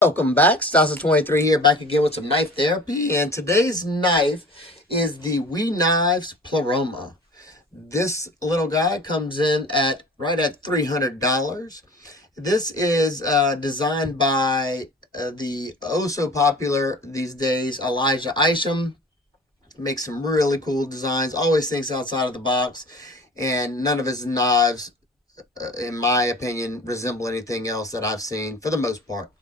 Welcome back, Stasa23 here, back again with some knife therapy, and today's knife is the Knives Pleroma. This little guy comes in at right at $300. This is designed by the so popular these days Elijah Isham. Makes some really cool designs, always thinks outside of the box, and none of his knives, in my opinion, resemble anything else that I've seen for the most part.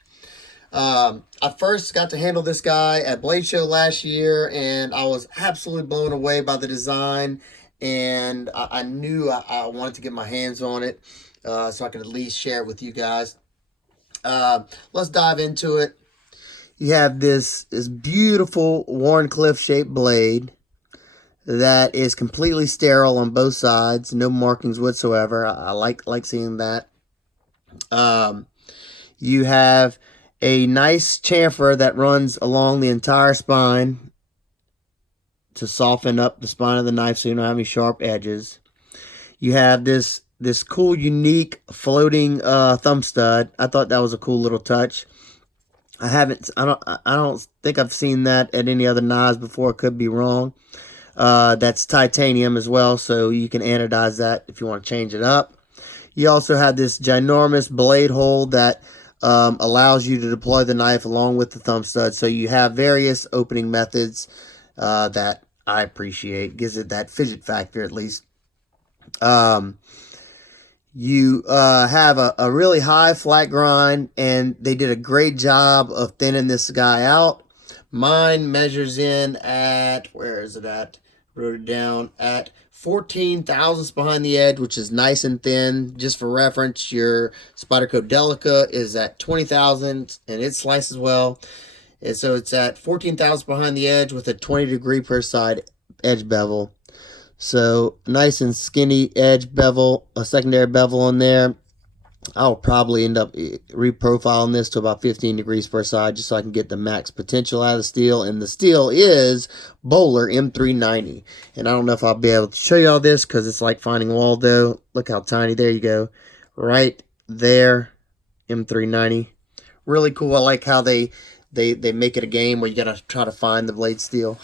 I first got to handle this guy at Blade Show last year, and I was absolutely blown away by the design, and I knew I wanted to get my hands on it so I could at least share it with you guys. Let's dive into it. You have this beautiful Warncliffe shaped blade that is completely sterile on both sides, no markings whatsoever. I like seeing that. You have a nice chamfer that runs along the entire spine to soften up the spine of the knife so you don't have any sharp edges. You have this cool, unique floating thumb stud. I thought that was a cool little touch. I don't think I've seen that at any other knives before. Could be wrong. That's titanium as well, so you can anodize that if you want to change it up. You also have this ginormous blade hole that allows you to deploy the knife along with the thumb stud. So you have various opening methods that I appreciate. Gives it that fidget factor at least. You have a really high flat grind, and they did a great job of thinning this guy out. Mine measures in at, where is it at? Wrote it down at 14 thousandths behind the edge, which is nice and thin. Just for reference, your Spyderco Delica is at 20 thousandths, and it slices well. And so it's at 14 thousandths behind the edge with a 20-degree per side edge bevel. So nice and skinny edge bevel, a secondary bevel on there. I'll probably end up reprofiling this to about 15 degrees per side just so I can get the max potential out of the steel. And the steel is Bowler M390. And I don't know if I'll be able to show you all this because it's like finding Waldo. Look how tiny. There you go. Right there. M390. Really cool. I like how they make it a game where you got to try to find the blade steel.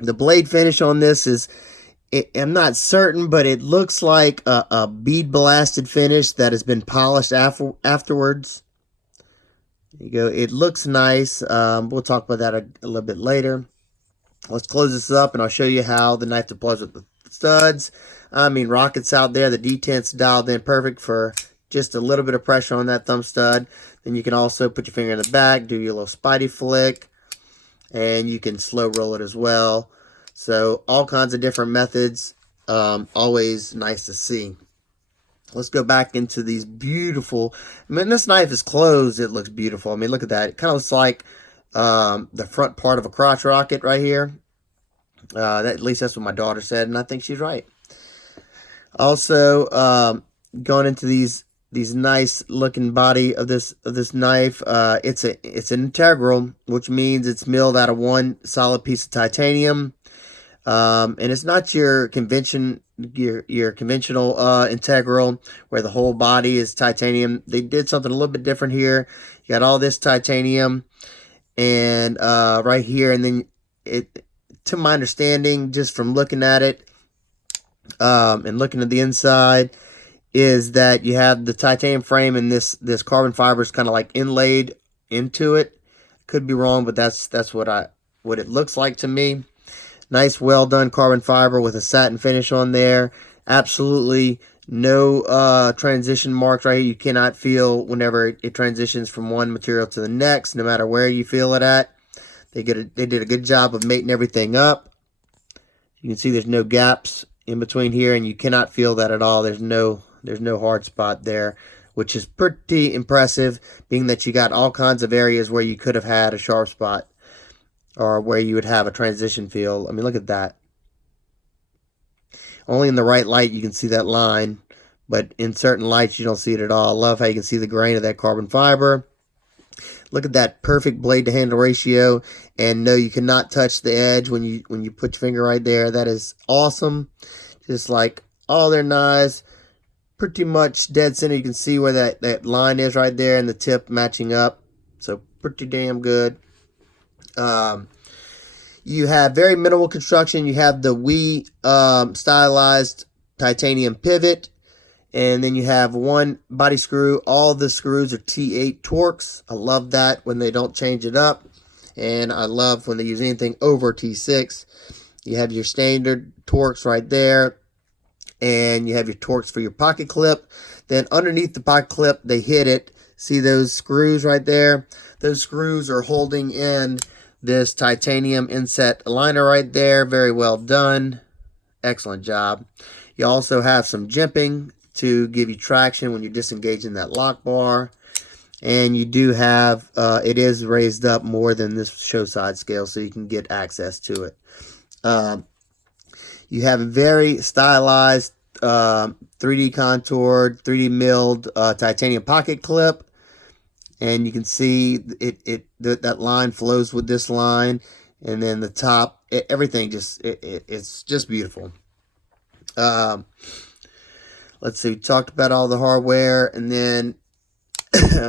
The blade finish on this is, I'm not certain, but it looks like a bead blasted finish that has been polished afterwards. There you go. It looks nice. We'll talk about that a little bit later. Let's close this up, and I'll show you how the knife deploys with the studs. I mean, rockets out there. The detent's dialed in perfect for just a little bit of pressure on that thumb stud. Then you can also put your finger in the back, do your little spidey flick, and you can slow roll it as well. So all kinds of different methods, always nice to see. Let's go back into these beautiful, I mean, this knife is closed, it looks beautiful. I mean, look at that. It kind of looks like the front part of a crotch rocket right here. At least that's what my daughter said, and I think she's right. Also, going into these nice looking body of this knife, it's an integral, which means it's milled out of one solid piece of titanium. And it's not your conventional integral where the whole body is titanium. They did something a little bit different here. You got all this titanium and right here, and then it, to my understanding, just from looking at it and looking at the inside, is that you have the titanium frame and this carbon fiber is kind of like inlaid into it. Could be wrong, but that's what it looks like to me. Nice, well done carbon fiber with a satin finish on there. Absolutely no transition marks right here. You cannot feel whenever it transitions from one material to the next, no matter where you feel it at. They did a good job of mating everything up. You can see there's no gaps in between here, and you cannot feel that at all. There's no hard spot there, which is pretty impressive, being that you got all kinds of areas where you could have had a sharp spot, or where you would have a transition feel. I mean, look at that. Only in the right light you can see that line, but in certain lights you don't see it at all. I love how you can see the grain of that carbon fiber. Look at that perfect blade to handle ratio, and no, you cannot touch the edge when you put your finger right there. That is awesome. Just like all their knives, pretty much dead center. You can see where that line is right there, and the tip matching up. So pretty damn good. You have very minimal construction. You have the stylized titanium pivot. And then you have one body screw. All the screws are T8 Torx. I love that when they don't change it up. And I love when they use anything over T6. You have your standard Torx right there. And you have your Torx for your pocket clip. Then underneath the pocket clip, they hit it. See those screws right there? Those screws are holding in this titanium inset aligner right there. Very well done. Excellent job. You also have some jimping to give you traction when you're disengaging that lock bar. And you do have, it is raised up more than this show side scale, so you can get access to it. You have a very stylized 3D contoured, 3D milled titanium pocket clip. And you can see that line flows with this line. And then the top, everything just, it's just beautiful. Let's see, we talked about all the hardware. And then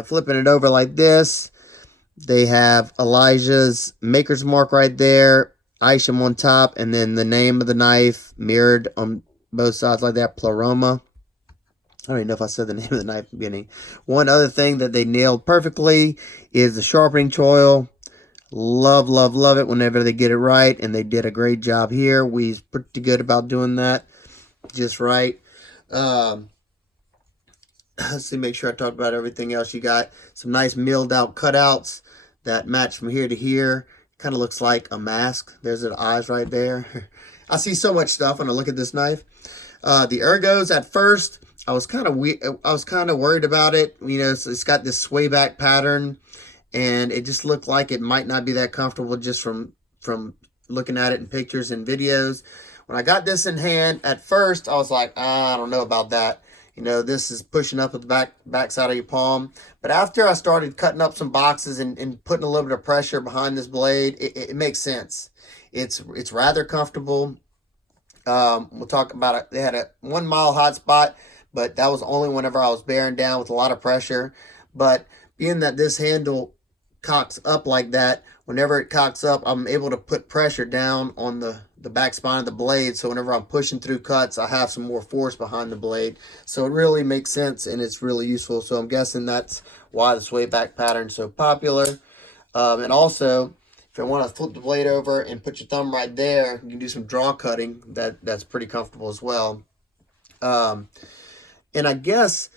flipping it over like this, they have Elijah's maker's mark right there. Isham on top, and then the name of the knife mirrored on both sides like that, Pleroma. I don't even know if I said the name of the knife at the beginning. One other thing that they nailed perfectly is the sharpening choil. Love, love, love it whenever they get it right, and they did a great job here. We're pretty good about doing that just right. Let's see, make sure I talk about everything else. You got some nice milled out cutouts that match from here to here. Kind of looks like a mask. There's the eyes right there. I see so much stuff when I look at this knife. The ergos at first, I was kind of worried about it. You know, it's got this sway back pattern, and it just looked like it might not be that comfortable just from looking at it in pictures and videos. When I got this in hand, at first I was like, I don't know about that. You know, this is pushing up at the back side of your palm. But after I started cutting up some boxes and putting a little bit of pressure behind this blade, it makes sense. It's rather comfortable. We'll talk about it. They had a 1 mile hot spot, but that was only whenever I was bearing down with a lot of pressure. But being that this handle cocks up like that, whenever it cocks up, I'm able to put pressure down on the back spine of the blade, so whenever I'm pushing through cuts, I have some more force behind the blade. So it really makes sense, and it's really useful. So I'm guessing that's why the sway back pattern is so popular. And also, if you want to flip the blade over and put your thumb right there, you can do some draw cutting. That's pretty comfortable as well. And I guess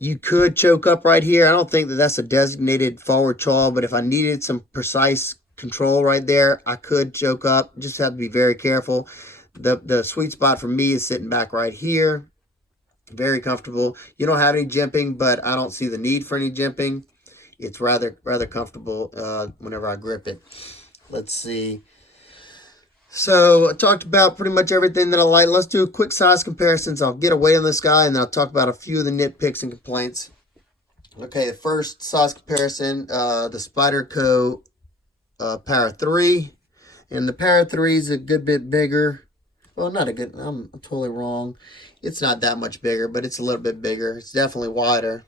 you could choke up right here. I don't think that that's a designated forward chaw, but if I needed some precise control right there, I could choke up. Just have to be very careful. The sweet spot for me is sitting back right here. Very comfortable. You don't have any jimping, but I don't see the need for any jimping. It's rather comfortable whenever I grip it. Let's see. So I talked about pretty much everything that I like. Let's do a quick size comparisons. I'll get away on this guy, and then I'll talk about a few of the nitpicks and complaints. Okay, the first size comparison, the Spyderco Para 3. And the Para 3 is a good bit bigger. Well, not a good, I'm totally wrong. It's not that much bigger, but it's a little bit bigger. It's definitely wider.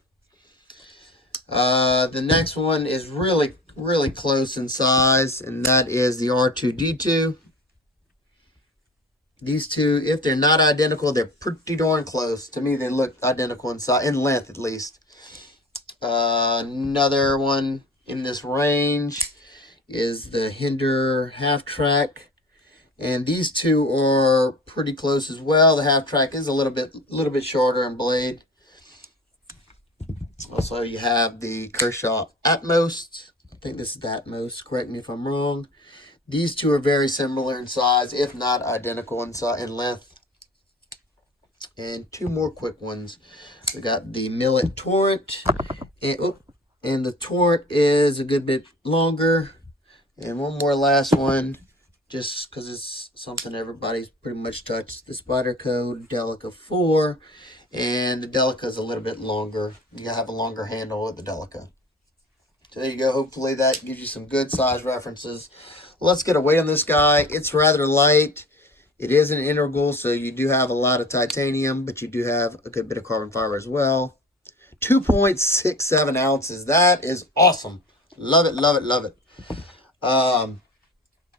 The next one is really, really close in size, and that is the R2D2. These two, if they're not identical, they're pretty darn close. To me, they look identical in size, in length at least. Another one in this range is the Hinder half track, and these two are pretty close as well. The half track is a little bit shorter in blade. Also, you have the Kershaw Atmos. I think this is the Atmos. Correct me if I'm wrong. These two are very similar in size, if not identical in size and length. And two more quick ones. We got the Millet Torrent, and the Torrent is a good bit longer. And one more last one, just because it's something everybody's pretty much touched. The Spyderco Delica 4, and the Delica is a little bit longer. You have a longer handle with the Delica. So there you go. Hopefully that gives you some good size references. Let's get a weight on this guy. It's rather light. It is an integral, so you do have a lot of titanium, but you do have a good bit of carbon fiber as well. 2.67 ounces. That is awesome. Love it, love it, love it. Um,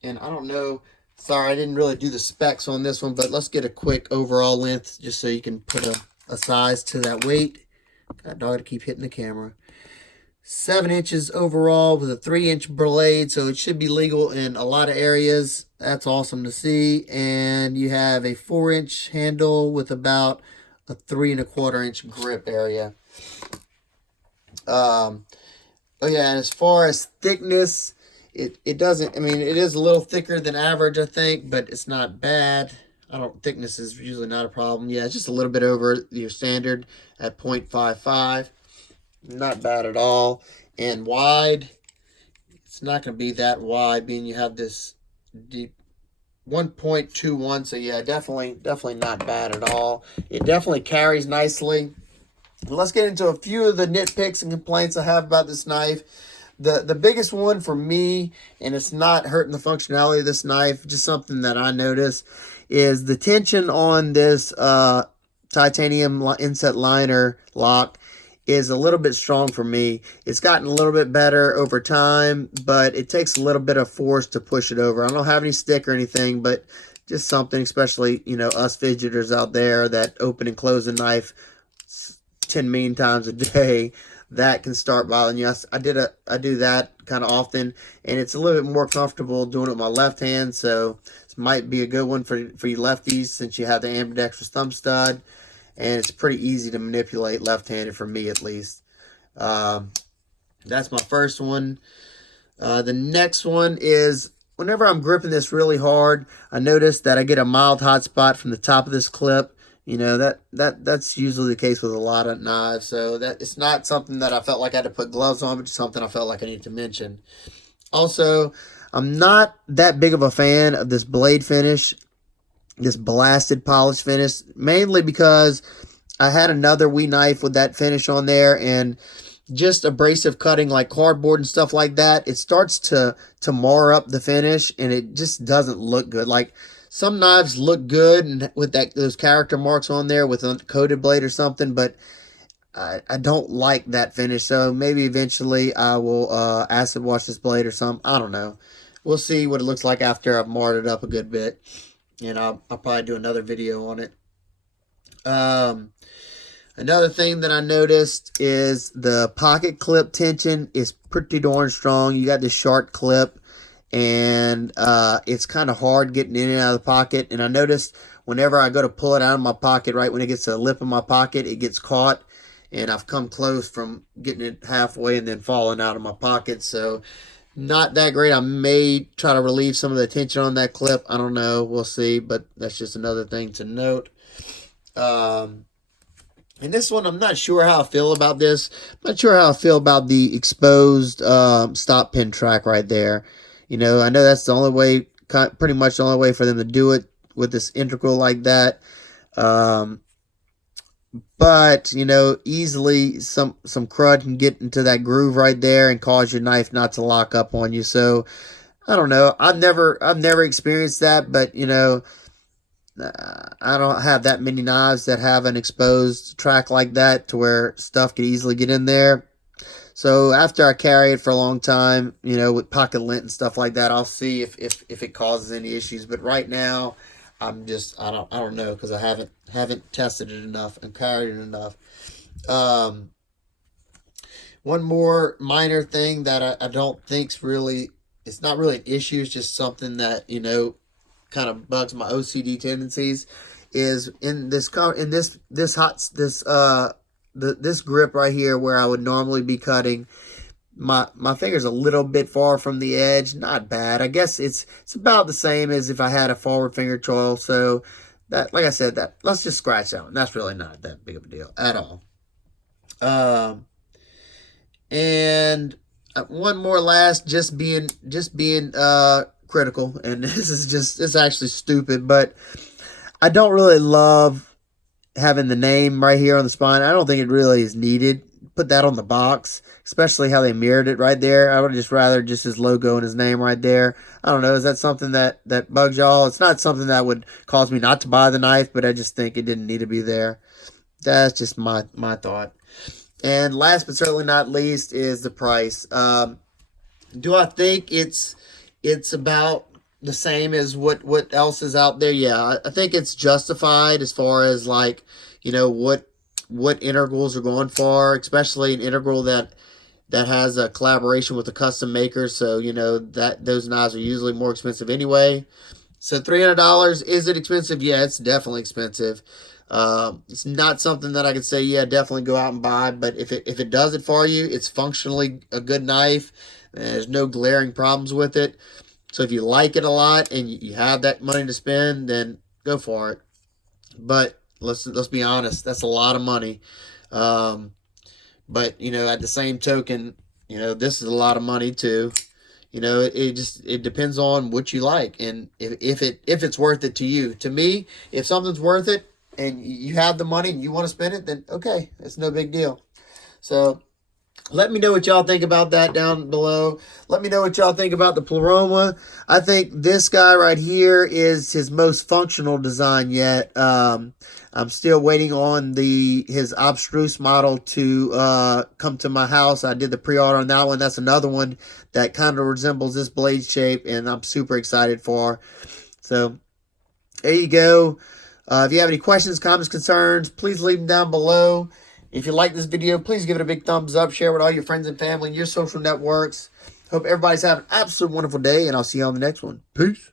and I don't know. Sorry, I didn't really do the specs on this one, but let's get a quick overall length just so you can put a size to that weight. That dog to keep hitting the camera. 7 inches overall with a 3-inch blade, so it should be legal in a lot of areas. That's awesome to see. And you have a 4-inch handle with about a 3¼ inch grip area. Oh yeah, and as far as thickness, it doesn't, I mean, it is a little thicker than average, I think, but it's not bad. Thickness is usually not a problem. Yeah, it's just a little bit over your standard at 0.55. Not bad at all. And wide, it's not going to be that wide, being you have this deep 1.21. So yeah, definitely not bad at all. It definitely carries nicely. Let's get into a few of the nitpicks and complaints I have about this knife. The biggest one for me, and it's not hurting the functionality of this knife, just something that I noticed, is the tension on this titanium inset liner lock is a little bit strong for me. It's gotten a little bit better over time, but it takes a little bit of force to push it over. I don't have any stick or anything, but just something, especially, you know, us fidgeters out there that open and close a knife 10 million times a day, that can start bothering you. I do that kind of often, and it's a little bit more comfortable doing it with my left hand, so this might be a good one for you lefties since you have the ambidextrous thumb stud. And it's pretty easy to manipulate left-handed, for me at least. That's my first one. The next one is, whenever I'm gripping this really hard, I notice that I get a mild hot spot from the top of this clip. You know, that's usually the case with a lot of knives. So that it's not something that I felt like I had to put gloves on, but just something I felt like I needed to mention. Also, I'm not that big of a fan of this blade finish, this blasted polish finish, mainly because I had another wee knife with that finish on there, and just abrasive cutting like cardboard and stuff like that, it starts to mar up the finish, and it just doesn't look good. Like, some knives look good and with those character marks on there with a coated blade or something, but I don't like that finish. So maybe eventually I will acid wash this blade or something. I don't know. We'll see what it looks like after I've marred it up a good bit. And I'll probably do another video on it. Another thing that I noticed is the pocket clip tension is pretty darn strong. You got this sharp clip, and it's kind of hard getting in and out of the pocket. And I noticed whenever I go to pull it out of my pocket, right when it gets to the lip of my pocket, it gets caught. And I've come close from getting it halfway and then falling out of my pocket. So not that great. I may try to relieve some of the tension on that clip. I don't know. We'll see. But that's just another thing to note. And this one, I'm not sure how I feel about this. I'm not sure how I feel about the exposed stop pin track right there. You know, I know that's the only way, pretty much the only way for them to do it with this integral like that. But, you know, easily some crud can get into that groove right there and cause your knife not to lock up on you. So, I don't know. I've never experienced that, but, you know, I don't have that many knives that have an exposed track like that to where stuff could easily get in there. So after I carry it for a long time, you know, with pocket lint and stuff like that, I'll see if it causes any issues. But right now, I don't know, because I haven't tested it enough and carried it enough. One more minor thing that I don't think's really, it's not really an issue. It's just something that, you know, kind of bugs my OCD tendencies, is in this grip right here where I would normally be cutting. My finger's a little bit far from the edge. Not bad. I guess it's about the same as if I had a forward finger choil. So that, like I said, that let's just scratch that one. That's really not that big of a deal at all. And one more last, just being critical, and it's actually stupid, but I don't really love having the name right here on the spine. I don't think it really is needed. Put that on the box, especially how they mirrored it right there. I would just rather just his logo and his name right there. I don't know. Is that something that bugs y'all? It's not something that would cause me not to buy the knife, but I just think it didn't need to be there. That's just my thought. And last but certainly not least is the price. Do I think it's about the same as what else is out there? Yeah, I think it's justified as far as like, you know, what integrals are going for, especially an integral that has a collaboration with a custom maker. So, you know, that those knives are usually more expensive anyway. So $300, is it expensive? Yeah, it's definitely expensive. It's not something that I could say, yeah, definitely go out and buy. But if it does it for you, it's functionally a good knife. There's no glaring problems with it. So if you like it a lot and you have that money to spend, then go for it. But let's be honest, that's a lot of money. Um, but you know, at the same token, you know, this is a lot of money too. You know, it depends on what you like, and if it's worth it to you. To me, if something's worth it and you have the money and you want to spend it, then okay, it's no big deal. So let me know what y'all think about that down below. Let me know what y'all think about the Pleroma. I think this guy right here is his most functional design yet. I'm still waiting on his abstruse model to come to my house. I did the pre-order on that one. That's another one that kind of resembles this blade shape, and I'm super excited for. So there you go. If you have any questions, comments, concerns, please leave them down below. If you like this video, please give it a big thumbs up. Share with all your friends and family and your social networks. Hope everybody's having an absolutely wonderful day, and I'll see you on the next one. Peace.